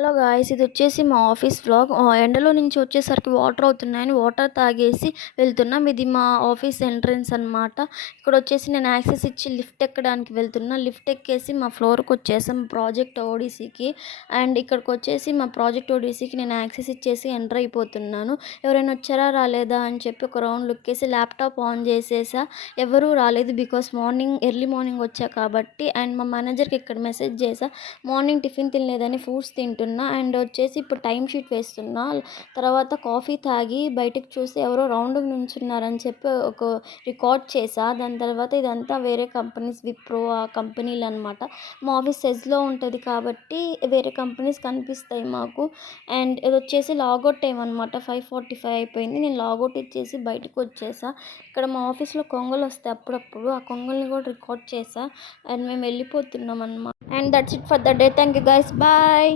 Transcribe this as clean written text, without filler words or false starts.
Hello guys, ఇది వచ్చేసి మా ఆఫీస్ వ్లాగ్. ఎండలో నుంచి వచ్చేసరికి వాటర్ అవుతున్నాయని వాటర్ తాగేసి వెళ్తున్నాం. ఇది మా ఆఫీస్ ఎంట్రన్స్ అనమాట. ఇక్కడ వచ్చేసి నేను యాక్సెస్ ఇచ్చి లిఫ్ట్ ఎక్కడానికి వెళ్తున్నా. లిఫ్ట్ ఎక్కేసి మా ఫ్లోర్కి వచ్చేసాం ప్రాజెక్ట్ ఓడిసికి. అండ్ ఇక్కడికి వచ్చేసి మా ప్రాజెక్ట్ ఓడిసికి నేను యాక్సెస్ ఇచ్చేసి ఎంటర్ అయిపోతున్నాను. ఎవరైనా వచ్చారా రాలేదా అని చెప్పి ఒక రౌండ్ లుక్ వేసి ల్యాప్టాప్ ఆన్ చేసేసా. ఎవరూ రాలేదు, బికాస్ ఎర్లీ మార్నింగ్ వచ్చా కాబట్టి. అండ్ మా మేనేజర్కి ఇక్కడ మెసేజ్ చేసా, మార్నింగ్ టిఫిన్ తినలేదని ఫ్రూట్స్ తింటున్నా అండ్ వచ్చేసి ఇప్పుడు టైం షీట్ వేస్తున్నా. తర్వాత కాఫీ తాగి బయటకు చూసి ఎవరో రౌండ్ నుంచున్నారని చెప్పి ఒక రికార్డ్ చేసా. దాని తర్వాత ఇదంతా వేరే కంపెనీస్, విప్రో ఆ కంపెనీలు అనమాట. మా ఆఫీస్ సెజ్లో ఉంటుంది కాబట్టి వేరే కంపెనీస్ కనిపిస్తాయి మాకు. అండ్ ఇది వచ్చేసి లాగౌట్ టైం అనమాట. 5:45 అయిపోయింది. నేను లాగౌట్ ఇచ్చేసి బయటకు వచ్చేసా. ఇక్కడ మా ఆఫీస్లో కొంగలు వస్తాయి అప్పుడప్పుడు, ఆ కొంగల్ని కూడా రికార్డ్ చేసా. అండ్ మేము వెళ్ళిపోతున్నాం అనమాట. And that's it for the day. Thank you guys, bye.